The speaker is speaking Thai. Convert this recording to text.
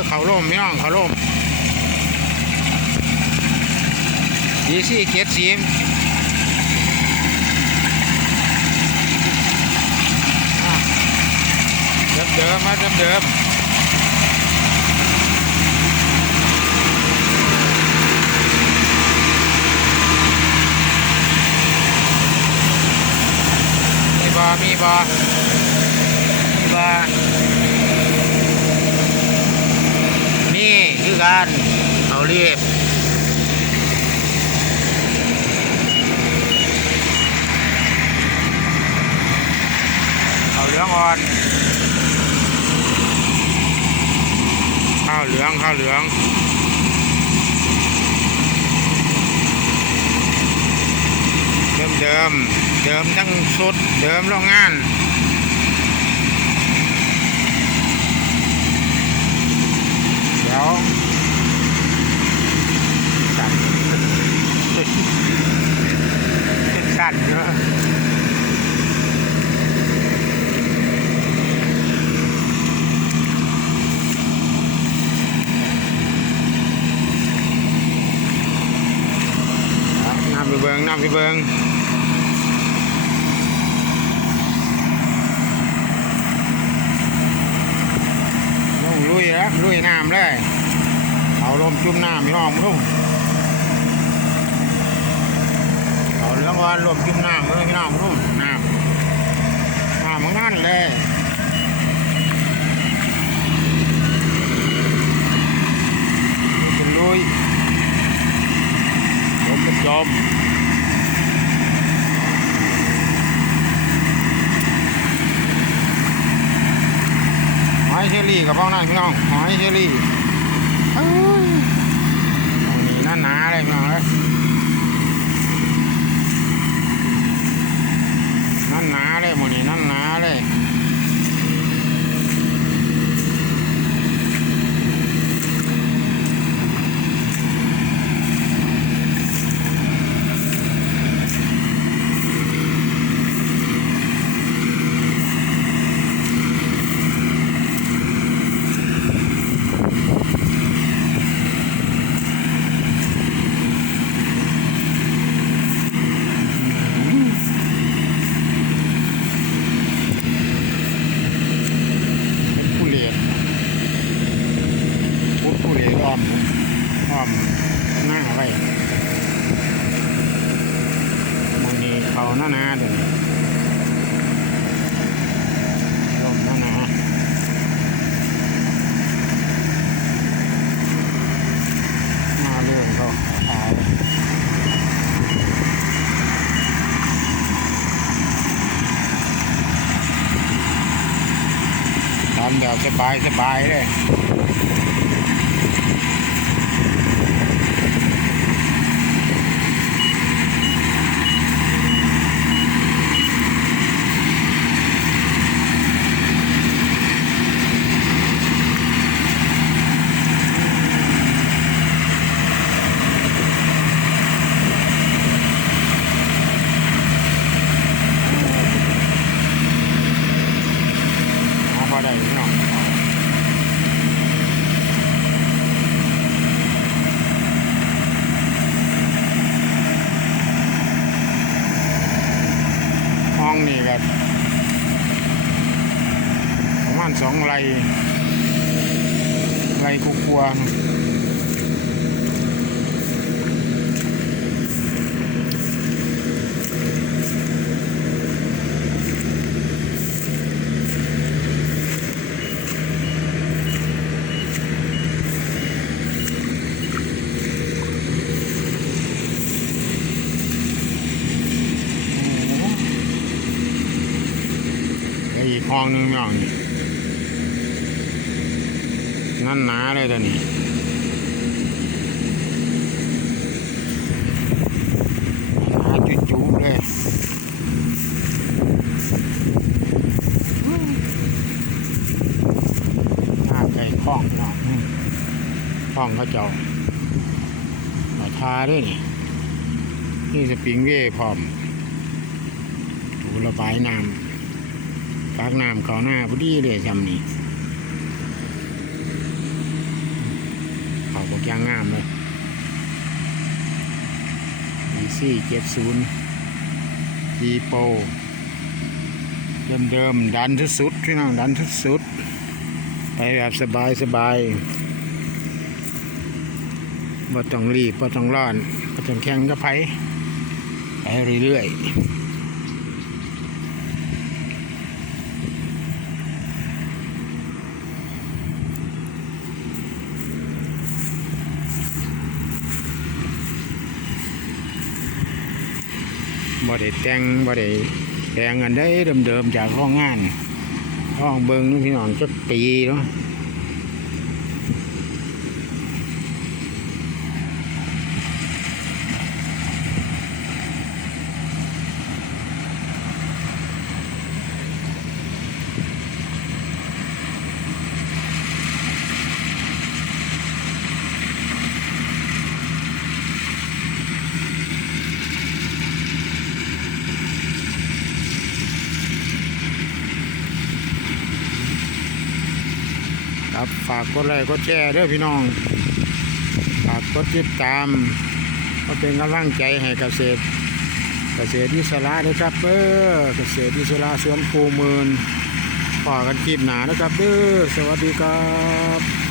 อเขาล่มพี่น้องเขาล่มดีซี่เจ็ดสีมเดิมเดิมๆมาเดิมเดิมๆมีบอมีบอมีบอนี่คือ การเอารียบข้าเหลืองอ่อนข้าวเหลืองข้าวเหลืองเดิมเดิมเดิมทั้งสุดเดิมโรงงานเดี๋ยวสั่นสั่นเนอะ น้ำไปเบิ งน้ำไปเบิงลงลุยแล้วลุยน้ำเลยเอาลมจุ่มน้ำพี่น้องลุงเอาเรื่องว่าลมจุ่มน้ำเลยพี่น้องลุงน้ำน้ำมันนั่นเลยเป็นลุยลมกระจม ห อยเชอรี่กับพ่อนั่นพี่น้องหอยเชอรี่เอ้ยเอานี่นั่นหนาเลยพี่น้องเลยนั่นหนาเลยหมดนี่นั่นหนาเลยเป็นผู้เลียนพูดผู้เลียนอ้อมอ้อมหน้าไว้ห มันนี้เขาหน้าหนาเดี๋ยวนี้ลมหน้าหนามาเรื่องเขาขาย ทำแบบสบายสบายเลยเอาพอ ได้พี่น้องห้องนี่ก็ประมาณสองไรไรกูกลัวๆ แล้วอีกห้องหนึงไม่เอานี่นั่นหนาเลยตัวนี้หนาจุ๊ๆเลยหน้าใจคล้องเนาะอืมคล้องเขาเจ้ามาทาด้วยนี่นี่สปริงเว่พร้อมถูระบายน้ำ ปากน้ำเขาหน้าพอดีเลยจำนี่เขาบอกยางงามเลยดีซี่เจ็ดศูนย์ดีโปเดิมๆดันทุดสุดพี่น้องดันทุดสุดไปแบบสบายสบายบ่ต้องรีบบ่ต้องร้อนบ่ต้องแข่งกับไผไปเรื่อยๆ บ่ได้แต่งบ่ได้แต่งอันได้เดิมๆจากห้องงานห้องเบิงนี่พี่น้องจะปีเนาะ ครับ ฝากกดไลค์กดแชร์เด้อพี่น้อง ฝากกดติดตาม ก็เป็นกำลังใจให้เกษตร เกษตรอิสระด้วยครับเออเกษตรอิสระสวนภูมืนพอกันคลิปหนานะครับเด้อสวัสดีครับ